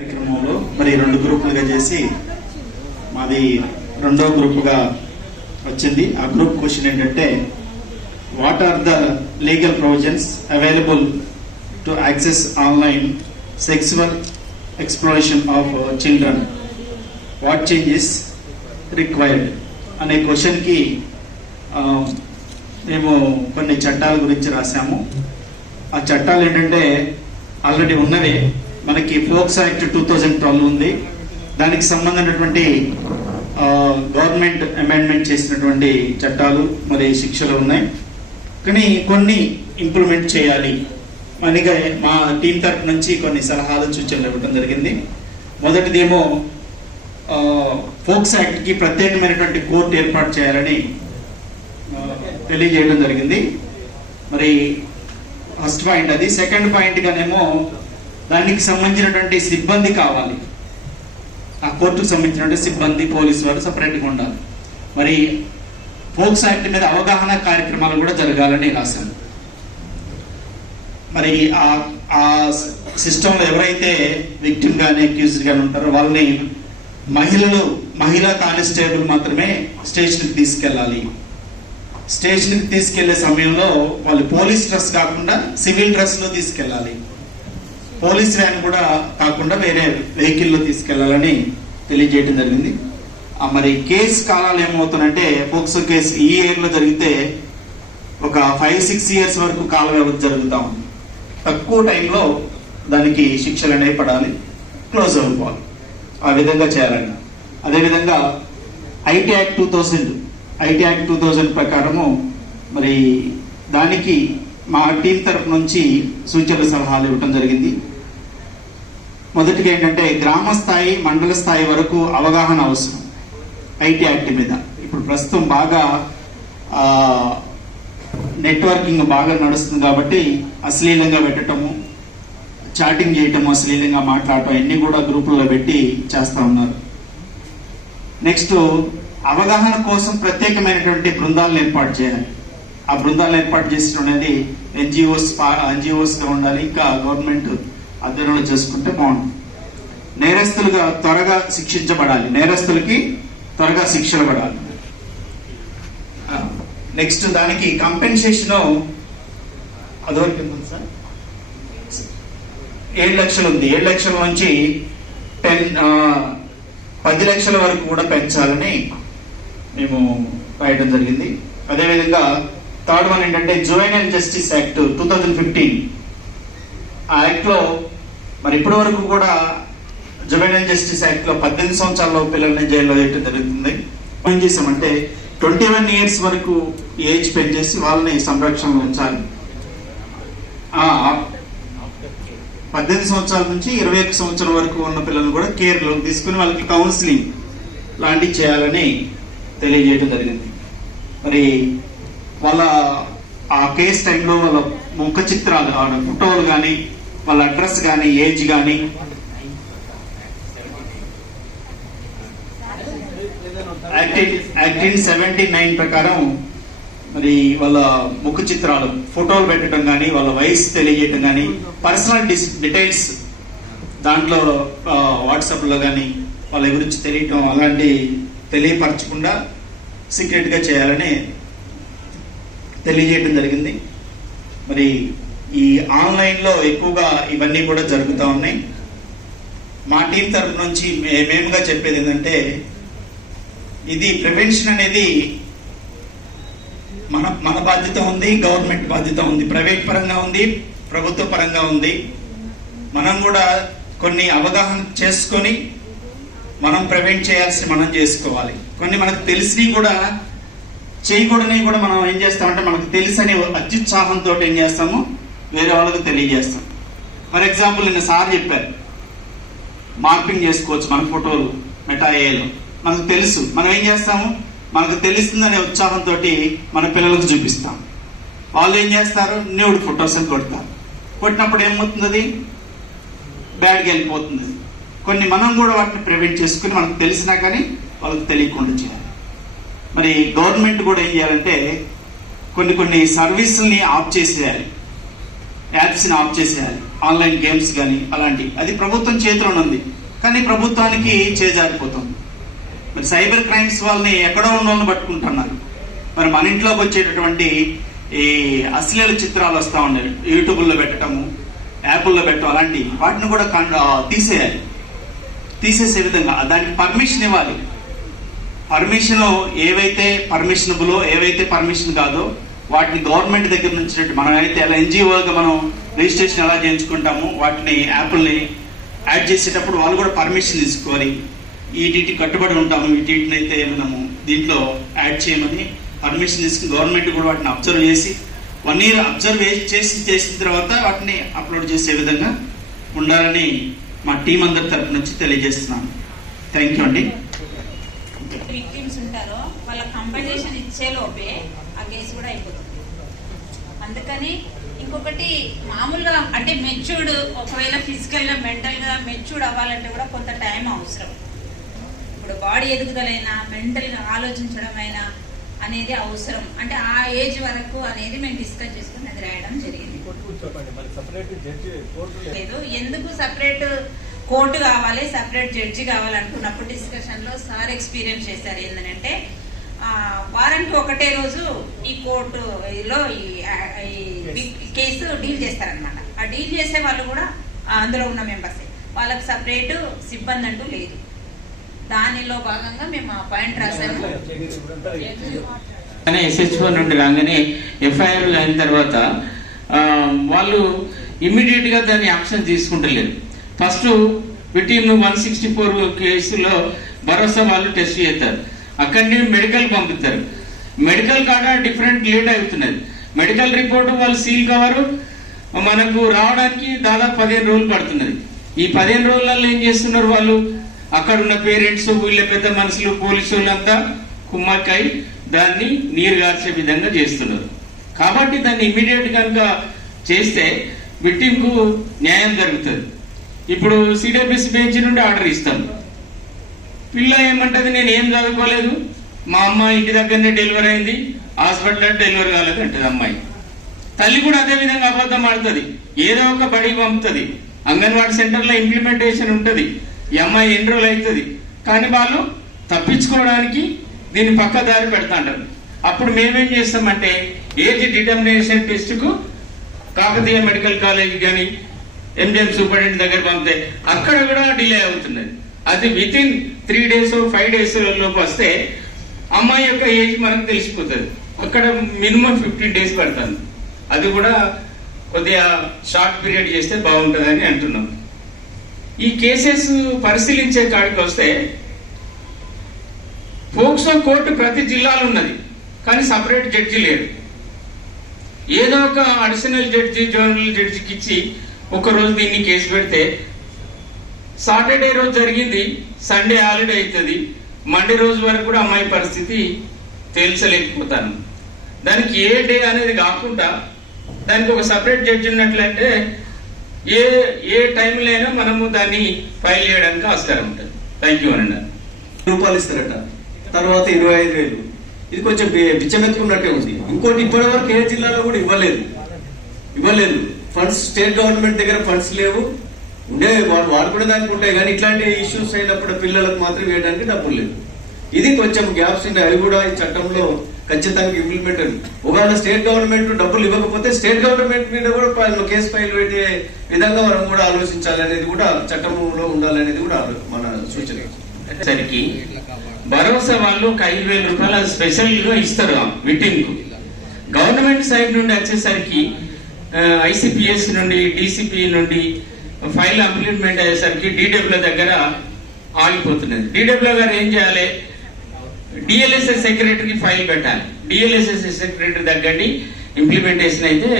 కార్యక్రమంలో మరి 2 గ్రూపులుగా చేసి మాది 2వ గ్రూపుగా వచ్చింది. ఆ గ్రూప్ క్వశ్చన్ ఏంటంటే, what are the legal provisions available to access online sexual exploration of children, what changes required అనే క్వశ్చన్కి మేము కొన్ని చట్టాల గురించి రాసాము. ఆ చట్టాలు ఏంటంటే ఆల్రెడీ ఉన్నవి. మనకి ఫోక్స్ యాక్ట్ 2012 ఉంది. దానికి సంబంధించినటువంటి గవర్నమెంట్ అమెండ్మెంట్ చేసినటువంటి చట్టాలు మరి శిక్షలు ఉన్నాయి. కానీ కొన్ని ఇంప్లిమెంట్ చేయాలి మనకి మా టీం తరఫు నుంచి కొన్ని సలహాలు సూచనలు ఇవ్వడం జరిగింది. మొదటిదేమో ఫోక్స్ యాక్ట్కి ప్రత్యేకమైనటువంటి కోర్టు ఏర్పాటు చేయాలని తెలియజేయడం జరిగింది. మరి ఫస్ట్ పాయింట్ అది. సెకండ్ పాయింట్ గానేమో దానికి సంబంధించినటువంటి సిబ్బంది కావాలి. ఆ కోర్టుకు సంబంధించినటువంటి సిబ్బంది, పోలీసు వారు సపరేట్గా ఉండాలి. మరి ఫోక్స్ యాక్ట్ మీద అవగాహన కార్యక్రమాలు కూడా జరగాలని రాశాను. మరి ఆ సిస్టంలో ఎవరైతే విక్టిమ్ కానీ అక్యూజ్డ్ కానీ ఉంటారో వాళ్ళని మహిళా కానిస్టేబుల్ మాత్రమే స్టేషన్కి తీసుకెళ్ళాలి. స్టేషన్కి తీసుకెళ్లే సమయంలో వాళ్ళు పోలీస్ డ్రెస్ కాకుండా సివిల్ డ్రెస్లో తీసుకెళ్ళాలి. పోలీస్ వ్యాన్ కూడా కాకుండా వేరే వెహికల్లో తీసుకెళ్లాలని తెలియజేయడం జరిగింది. మరి కేసు కాలాలు ఏమవుతుందంటే, పోక్సో కేసు ఈ ఇయర్లో జరిగితే ఒక 5-6 ఇయర్స్ వరకు కాల వ్యవధి జరుగుతూ ఉంది. తక్కువ టైంలో దానికి శిక్షలు అనేవి పడాలి, క్లోజ్ అయిపోవాలి. ఆ విధంగా చేయాలని. అదేవిధంగా ఐటీ యాక్ట్ 2000 ప్రకారము మరి దానికి మా టీం తరఫు నుంచి సూచనలు సలహాలు ఇవ్వడం జరిగింది. మొదటిగా ఏంటంటే, గ్రామ స్థాయి మండల స్థాయి వరకు అవగాహన అవసరం ఐటీ యాక్ట్ మీద. ఇప్పుడు ప్రస్తుతం బాగా నెట్వర్కింగ్ బాగా నడుస్తుంది కాబట్టి అశ్లీలంగా పెట్టడము, చాటింగ్ చేయటము, అశ్లీలంగా మాట్లాడటం అన్ని కూడా గ్రూపుల్లో పెట్టి చేస్తూ ఉన్నారు. నెక్స్ట్, అవగాహన కోసం ప్రత్యేకమైనటువంటి బృందాలను ఏర్పాటు చేయాలి. ఆ బృందాలను ఏర్పాటు చేసడం అనేది ఎన్జిఓస్గా ఉండాలి. ఇంకా గవర్నమెంట్ ఆధ్వర్యంలో చేసుకుంటే బాగుంటుంది. నేరస్తులుగా త్వరగా శిక్షించబడాలి. నేరస్తులకి త్వరగా శిక్షలు పడాలి. నెక్స్ట్, దానికి కంపెన్సేషన్ అదొకటి సార్ 7 లక్షలు ఉంది. 7 లక్షల నుంచి 10 లక్షల వరకు కూడా పెంచాలని మేము రాయడం జరిగింది. అదేవిధంగా థర్డ్ వన్ ఏంటంటే, జువెనైల్ జస్టిస్ యాక్ట్ 2015. ఆ యాక్ట్లో మరి ఇప్పటి వరకు కూడా జువెనైల్ జస్టిస్ యాక్ట్లో 18 సంవత్సరాల పిల్లల్ని జైల్లో వేయడం జరుగుతుంది. ఏం చేసామంటే 21 ఇయర్స్ వరకు ఏజ్ పెంచేసి వాళ్ళని సంరక్షణలో ఉంచాలి. 18 సంవత్సరాల నుంచి 21 సంవత్సరం వరకు ఉన్న పిల్లలు కూడా కేర్లోకి తీసుకుని వాళ్ళకి కౌన్సిలింగ్ లాంటివి చేయాలని తెలియజేయడం జరిగింది. మరి వాళ్ళ ఆ కేసు టైంలో వాళ్ళ ముఖ చిత్రాలు, ఫోటోలు కానీ, వాళ్ళ అడ్రస్ కానీ, ఏజ్ కానీ, యాక్ట్ 79 ప్రకారం మరి వాళ్ళ ముఖ చిత్రాలు, ఫోటోలు పెట్టడం కానీ, వాళ్ళ వయసు తెలియజేయడం కానీ, పర్సనల్ డీటెయిల్స్ దాంట్లో వాట్సాప్లో కానీ వాళ్ళ గురించి తెలియటం అలాంటి తెలియపరచకుండా సీక్రెట్గా చేయాలని తెలియజేయడం జరిగింది. మరి ఈ ఆన్లైన్లో ఎక్కువగా ఇవన్నీ కూడా జరుగుతూ ఉన్నాయి. మా టీం తరఫు నుంచి మేముగా చెప్పేది ఏంటంటే, ఇది ప్రివెన్షన్ అనేది మన బాధ్యత ఉంది, గవర్నమెంట్ బాధ్యత ఉంది, ప్రైవేట్ పరంగా ఉంది, ప్రభుత్వ పరంగా ఉంది. మనం కూడా కొన్ని అవగాహన చేసుకొని మనం ప్రివెంట్ చేయాల్సి మనం చేసుకోవాలి. కొన్ని మనకు తెలిసినవి కూడా చేయకూడనివి కూడా మనం ఏం చేస్తామంటే, మనకు తెలిసని అత్యుత్సాహంతో ఏం చేస్తాము, వేరే వాళ్ళకు తెలియజేస్తాం. ఫర్ ఎగ్జాంపుల్, నిన్న సార్ చెప్పారు మార్పింగ్ చేసుకోవచ్చు మన ఫోటోలు మెటాఏలో. మనకు తెలుసు, మనం ఏం చేస్తాము, మనకు తెలుస్తుందనే ఉత్సాహంతో మన పిల్లలకు చూపిస్తాం. వాళ్ళు ఏం చేస్తారు, న్యూడ్ ఫొటోస్ అని కొడతారు. కొట్టినప్పుడు ఏమవుతుంది, బ్యాడ్గా వెళ్ళిపోతుంది. కొన్ని మనం కూడా వాటిని ప్రివెంట్ చేసుకుని మనకు తెలిసినా కానీ వాళ్ళకి తెలియకుండా చేయాలి. మరి గవర్నమెంట్ కూడా ఏం చేయాలంటే, కొన్ని సర్వీసుల్ని ఆఫ్ చేసేయాలి. యాప్స్ని ఆఫ్ చేసేయాలి, ఆన్లైన్ గేమ్స్ కానీ అలాంటివి. అది ప్రభుత్వం చేతిలోనే ఉంది, కానీ ప్రభుత్వానికి చేజారిపోతుంది. మరి సైబర్ క్రైమ్స్ వాళ్ళని ఎక్కడో ఉన్న వాళ్ళని పట్టుకుంటున్నారు. మరి మన ఇంట్లోకి వచ్చేటటువంటి ఈ అశ్లీల చిత్రాలు వస్తూ ఉన్నాయి, యూట్యూబ్లో పెట్టడము, యాప్ల్లో పెట్టడం, అలాంటి వాటిని కూడా తీసేయాలి. తీసేసే విధంగా దానికి పర్మిషన్ ఇవ్వాలి. పర్మిషన్ ఏవైతే పర్మిషనబులో, ఏవైతే పర్మిషన్ కాదో వాటిని గవర్నమెంట్ దగ్గర నుంచి మనం అయితే ఎలా ఎన్జిఓగా మనం రిజిస్ట్రేషన్ ఎలా చేయించుకుంటామో వాటిని యాప్ని యాడ్ చేసేటప్పుడు వాళ్ళు కూడా పర్మిషన్ తీసుకోవాలి. వీటికి కట్టుబడి ఉంటాము, వీటిని అయితే మనము దీంట్లో యాడ్ చేయమని పర్మిషన్ తీసుకుని గవర్నమెంట్ కూడా వాటిని అబ్జర్వ్ చేసి 1 year అబ్జర్వ్ చేసిన తర్వాత వాటిని అప్లోడ్ చేసే విధంగా ఉండాలని మా టీం అందరి తరపు నుంచి తెలియజేస్తున్నాను. థ్యాంక్ యూ అండి. విక్టిమ్స్ ఉంటారో వాళ్ళ కంపెన్సేషన్ ఇచ్చేలోపే ఆ కేసు కూడా అయిపోతుంది. అందుకని ఇంకొకటి మామూలుగా అంటే మెచ్యూర్డ్, ఒకవేళ ఫిజికల్ గా మెంటల్ గా మెచ్యూర్డ్ అవ్వాలంటే కూడా కొంత టైం అవసరం. ఇప్పుడు బాడీ ఎదుగుదలైనా మెంటల్ గా ఆలోచించడం అయినా అనేది అవసరం. అంటే ఆ ఏజ్ వరకు అనేది మేము డిస్కస్ చేసుకుని అది రాయడం జరిగింది. లేదు, ఎందుకు సపరేట్ కోర్టు కావాలి, సపరేట్ జడ్జి కావాలనుకున్నప్పుడు డిస్కషన్ లో సార్ ఎక్స్పీరియన్స్ చేశారు. ఏంటంటే వారానికి ఒకటే రోజు ఈ కోర్టులో ఈ కేసు డీల్ చేస్తారనమాట. ఆ డీల్ చేసే వాళ్ళు కూడా అందులో ఉన్న మెంబర్సే, వాళ్ళకి సపరేట్ సిబ్బంది అంటూ లేదు. దానిలో భాగంగా మేము ఆ పాయింట్ రాసాము. SHO నుండి రాగానే FIR అయిన తర్వాత వాళ్ళు ఇమ్మీడియట్ గా దాన్ని యాక్షన్ తీసుకుంటలేరు. ఫస్ట్ విటిన్ 164 కేసులో భరోసా వాళ్ళు టెస్ట్ చేస్తారు, అక్కడిని మెడికల్ పంపుతారు. మెడికల్ కాడ డిఫరెంట్ లేట్ అవుతున్నది. మెడికల్ రిపోర్టు వాళ్ళు సీల్ కవరు మనకు రావడానికి దాదాపు 15 రోజులు పడుతున్నది. ఈ 15 రోజులలో ఏం చేస్తున్నారు వాళ్ళు, అక్కడ ఉన్న పేరెంట్స్, వీళ్ళ పెద్ద మనుషులు, పోలీసు వాళ్ళంతా కుమ్మక్కై దాన్ని నీరు గార్చే విధంగా చేస్తున్నారు. కాబట్టి దాన్ని ఇమ్మీడియట్ కనుక చేస్తే విక్టిమ్కు న్యాయం జరుగుతుంది. ఇప్పుడు CWC బెంచ్ నుండి ఆర్డర్ ఇస్తాం. పిల్ల ఏమంటది, నేను ఏం చదువుకోలేదు, మా అమ్మ ఇంటి దగ్గరనే డెలివరీ అయింది, హాస్పిటల్ డెలివరీ కాలేదు అంటది అమ్మాయి. తల్లి కూడా అదే విధంగా అబద్ధం ఆడుతుంది, ఏదో ఒక బడికి పంపుతుంది, అంగన్వాడీ సెంటర్లో ఇంప్లిమెంటేషన్ ఉంటుంది, ఈ అమ్మాయి ఎన్ని రోజులు అవుతుంది. కానీ వాళ్ళు తప్పించుకోవడానికి దీన్ని పక్క దారి పెడతా అంటారు. అప్పుడు మేమేం చేస్తామంటే ఏజ్ డిటర్మినేషన్ టెస్ట్కు కాకతీయ మెడికల్ కాలేజ్ కానీ MGM సూపరింటెండెంట్ దగ్గర పంపితే అక్కడ కూడా డిలే అవుతున్నది. అది వితిన్ 3 days 5 days లోపు వస్తే అమ్మాయి యొక్క ఏజ్ మనకు తెలిసిపోతుంది. అక్కడ మినిమం 15 days పడుతుంది. అది కూడా కొద్దిగా షార్ట్ పీరియడ్ చేస్తే బాగుంటుందని అంటున్నాం. ఈ కేసెస్ పరిశీలించే కాడికి వస్తే పోక్సో కోర్టు ప్రతి జిల్లాలో ఉన్నది, కానీ సపరేట్ జడ్జి లేరు. ఏదో ఒక అడిషనల్ జడ్జి, జోనల్ జడ్జికి ఇచ్చి ఒకరోజు దీన్ని కేసు పెడితే సాటర్డే రోజు జరిగింది, సండే హాలిడే అవుతుంది, మండే రోజు వరకు కూడా అమ్మాయి పరిస్థితి తేల్చలేకపోతాను. దానికి ఏ డే అనేది కాకుండా దానికి ఒక సపరేట్ జడ్జి ఉన్నట్లయితే ఏ టైంలో అయినా మనము దాన్ని ఫైల్ చేయడానికి ఆస్కారం ఉంటుంది. థ్యాంక్ యూ అన్న. రూపాయలు ఇస్తారట, తర్వాత 25,000. ఇది కొంచెం బిచ్చమెత్తుకున్నట్టే ఉంది. ఇంకోటి ఇప్పటి వరకు ఏ జిల్లాలో కూడా ఇవ్వలేదు. ఫండ్స్ స్టేట్ గవర్నమెంట్ దగ్గర ఫండ్స్ లేవు, ఉండే వాడుకునే దానికి ఉంటాయి, కానీ ఇట్లాంటి ఇష్యూస్ అయినప్పుడు పిల్లలకు మాత్రం వేయడానికి డబ్బులు లేవు. ఇది కొంచెం గ్యాప్స్ ఉంటాయి, అవి కూడా ఈ చట్టంలో ఖచ్చితంగా ఇంప్లిమెంట్. ఒకవేళ స్టేట్ గవర్నమెంట్ డబ్బులు ఇవ్వకపోతే స్టేట్ గవర్నమెంట్ మీద కూడా కేసు ఫైల్ పెట్టే విధంగా మనం కూడా ఆలోచించాలి అనేది కూడా చట్టంలో ఉండాలనేది కూడా మన సూచన. సరికి భరోసా వాళ్ళు ఒక 5,000 రూపాయలు స్పెషల్ గా ఇస్తారు విక్టిమ్ కు. గవర్నమెంట్ సైడ్ నుండి వచ్చేసరికి ICPS నుండి, DCP నుండి ఫైల్ ఇంప్లిమెంట్ అయ్యేసరికి DW దగ్గర ఆగిపోతున్నది. DW గారు ఏం చేయాలి, DLSS సెక్రటరీకి ఫైల్ పెట్టాలి. DLSS సెక్రటరీ దగ్గర ఇంప్లిమెంటేషన్ అయితే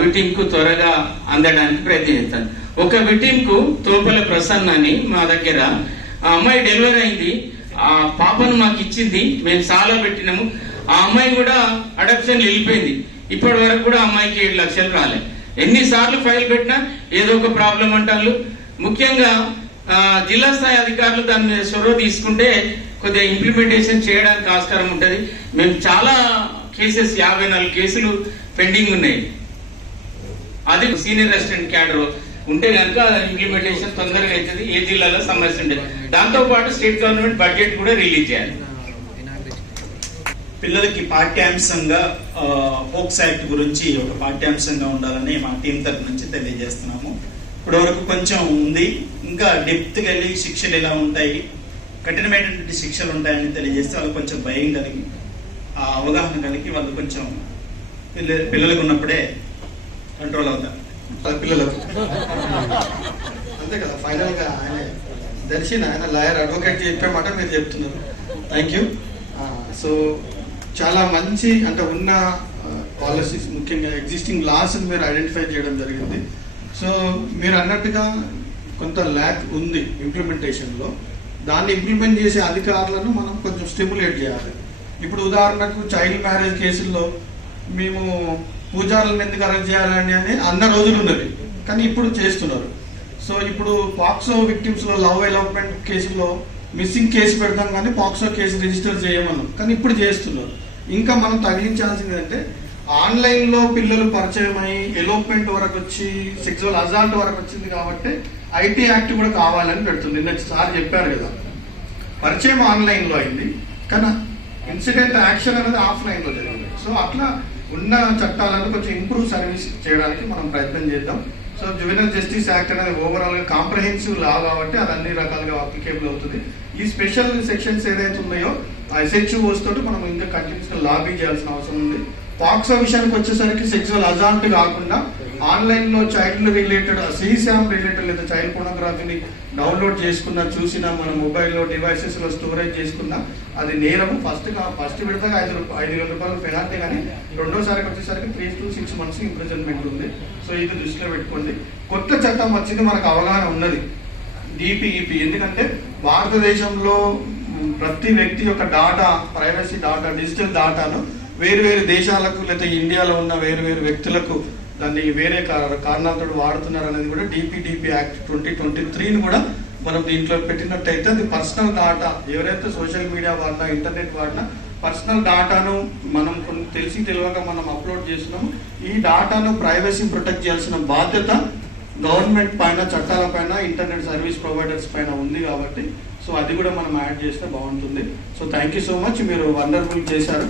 విక్టిమ్ కు త్వరగా అందడానికి ప్రయత్నిస్తాను. ఒక విక్టిమ్ కు తోపల ప్రసన్న అని మా దగ్గర ఆ అమ్మాయి డెలివరీ అయింది, ఆ పాపను మాకు ఇచ్చింది, మేము చాలా పెట్టినాము. ఆ అమ్మాయి కూడా అడాప్షన్ వెళ్ళిపోయింది. ఇప్పటి వరకు కూడా అమ్మాయికి 7 లక్షలు రాలే. ఎన్నిసార్లు ఫైల్ పెట్టినా ఏదో ఒక ప్రాబ్లం అంటారు. ముఖ్యంగా జిల్లా స్థాయి అధికారులు దాని మీద చొరవ తీసుకుంటే కొద్దిగా ఇంప్లిమెంటేషన్ చేయడానికి ఆస్కారం ఉంటుంది. మేము చాలా కేసెస్ 54 కేసులు పెండింగ్ ఉన్నాయి. అది సీనియర్ అసిస్టెంట్ క్యాడర్ ఉంటే కనుక ఇంప్లిమెంటేషన్ తొందరగా అవుతుంది, ఏ జిల్లాలో సమస్య ఉండదు. దాంతో పాటు స్టేట్ గవర్నమెంట్ బడ్జెట్ కూడా రిలీజ్ చేయాలి. పిల్లలకి పాఠ్యాంశంగా ఫోక్స్ యాక్ట్ గురించి ఒక పాఠ్యాంశంగా ఉండాలని మా టీం తరఫు నుంచి తెలియజేస్తున్నాము. ఇప్పటి వరకు కొంచెం ఉంది, ఇంకా డెప్త్కి వెళ్ళి శిక్షలు ఎలా ఉంటాయి, కఠినమైనటువంటి శిక్షలు ఉంటాయని తెలియజేస్తే వాళ్ళకి కొంచెం భయం కలిగి, ఆ అవగాహన కలిగి వాళ్ళు కొంచెం పిల్లలకు ఉన్నప్పుడే కంట్రోల్ అవుతారు పిల్లలకు. అంతే కదా, ఫైనల్ గా ఆయన దర్శిన ఆయన లాయర్ అడ్వకేట్ చెప్పే మాట మీరు చెప్తున్నారు. Thank you. సో చాలా మంచి అంటే ఉన్న పాలసీస్, ముఖ్యంగా ఎగ్జిస్టింగ్ లాస్ మీరు ఐడెంటిఫై చేయడం జరిగింది. సో మీరు అన్నట్టుగా కొంత ల్యాక్ ఉంది ఇంప్లిమెంటేషన్లో. దాన్ని ఇంప్లిమెంట్ చేసే అధికారులను మనం కొంచెం స్టిమ్యులేట్ చేయాలి. ఇప్పుడు ఉదాహరణకు చైల్డ్ మ్యారేజ్ కేసుల్లో మేము పూజారులను ఎందుకు అరెస్ట్ చేయాలని అని అన్న రోజులు ఉన్నది, కానీ ఇప్పుడు చేస్తున్నారు. సో ఇప్పుడు పాక్సో విక్టిమ్స్లో లవ్ ఎలాప్మెంట్ కేసులో మిస్సింగ్ కేసు పెడతాం కానీ పాక్సో కేసు రిజిస్టర్ చేయమన్నాం, కానీ ఇప్పుడు చేస్తున్నారు. ఇంకా మనం తగ్గించాల్సింది అంటే ఆన్లైన్లో పిల్లలు పరిచయం అయ్యి ఎలోప్మెంట్ వరకు వచ్చి సెక్సువల్ అజాల్ట్ వరకు వచ్చింది కాబట్టి ఐటీ యాక్ట్ కూడా కావాలని పెడుతుంది. నిన్న సార్ చెప్పారు కదా, పరిచయం ఆన్లైన్లో అయింది కానీ ఇన్సిడెంట్ యాక్షన్ అనేది ఆఫ్లైన్లో జరిగింది. సో అట్లా ఉన్న చట్టాలను కొంచెం ఇంప్రూవ్ సర్వీస్ చేయడానికి మనం ప్రయత్నం చేద్దాం. సో జువెనల్ జస్టిస్ యాక్ట్ అనేది ఓవరాల్ గా కాంప్రహెన్సివ్ లా కాబట్టి అది అన్ని రకాలుగా అప్లికేబుల్ అవుతుంది. ఈ స్పెషల్ సెక్షన్స్ ఏదైతే ఉన్నాయో ఆ SHOs తోటి మనం ఇంకా కంటిన్యూస్ గా లాబీ చేయాల్సిన అవసరం ఉంది. పాక్సో విషయానికి వచ్చేసరికి సెక్సువల్ అజాల్ట్ కాకుండా ఆన్లైన్ లో చైల్డ్ రిలేటెడ్ CSAM రిలేటెడ్ లేదా చైల్డ్ పోర్నోగ్రఫీని డౌన్లోడ్ చేసుకున్నా, చూసినా, మన మొబైల్లో డివైసెస్ లో స్టోరేజ్ చేసుకున్నా అది నేరము. ఫస్ట్ విడతగా 5,000 రూపాయలు పెనాల్టీ, కానీ రెండోసారికి వచ్చేసరికి 3 to 6 months ఇంప్రిజన్మెంట్ ఉంది. సో ఇది దృష్టిలో పెట్టుకోండి. కొత్త చట్టం వచ్చింది, మనకు అవగాహన ఉన్నది DPEP. ఎందుకంటే భారతదేశంలో ప్రతి వ్యక్తి యొక్క డాటా, ప్రైవసీ డాటా, డిజిటల్ డాటాను వేరు వేరు దేశాలకు లేదా ఇండియాలో ఉన్న వేరు వేరు వ్యక్తులకు దాన్ని వేరే కారణాలతో వాడుతున్నారు అనేది కూడా DPDP యాక్ట్ 2023ని కూడా మనం దీంట్లో పెట్టినట్టయితే అది పర్సనల్ డాటా, ఎవరైతే సోషల్ మీడియా వాడినా, ఇంటర్నెట్ వాడినా పర్సనల్ డాటాను మనం కొన్ని తెలియక మనం అప్లోడ్ చేస్తున్నాము. ఈ డాటాను ప్రైవసీ ప్రొటెక్ట్ చేయాల్సిన బాధ్యత గవర్నమెంట్ పైన, చట్టాల పైన, ఇంటర్నెట్ సర్వీస్ ప్రొవైడర్స్ పైన ఉంది కాబట్టి సో అది కూడా మనం యాడ్ చేస్తే బాగుంటుంది. So thank you so much, మీరు వండర్ఫుల్ చేశారు.